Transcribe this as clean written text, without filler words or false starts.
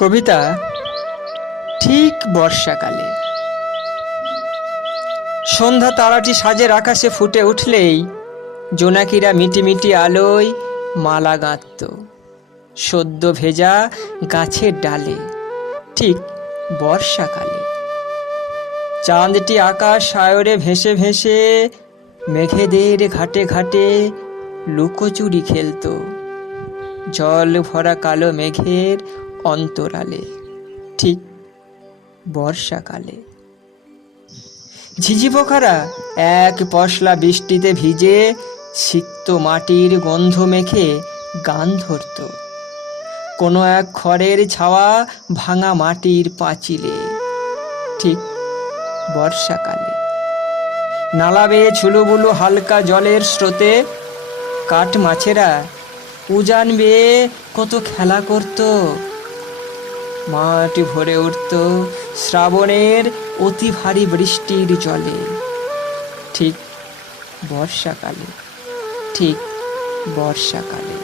কবিতা ঠিক বর্ষাকালে। সন্ধ্যা তারাটি সাজের আকাশে ফুটে উঠলেই জোনাকিরা মিটিমিটি আলোয় মালা গাঁথত সদ্য ভেজা গাছের ডালে। ঠিক বর্ষাকালে চাঁদটি আকাশ সায়রে ভেসে ভেসে মেঘেদের ঘাটে ঘাটে লুকোচুরি খেলত জল ভরা কালো মেঘের অন্তরালে। ঠিক বর্ষাকালে ঝিঝি পোকারা এক পশলা বৃষ্টিতে ভিজে সিক্ত মাটির গন্ধ মেখে গান ধরত কোনো এক খড়ের ছাওয়া ভাঙা মাটির পাঁচিলে। ঠিক বর্ষাকালে নালা বেয়ে ছুলুবুলু হালকা জলের স্রোতে কাঠ মাছেরা উজান বেয়ে কত খেলা করত মাঠ ভরে উঠত শ্রাবণের অতি ভারী বৃষ্টির জলে। ঠিক বর্ষাকালে, ঠিক বর্ষাকালে।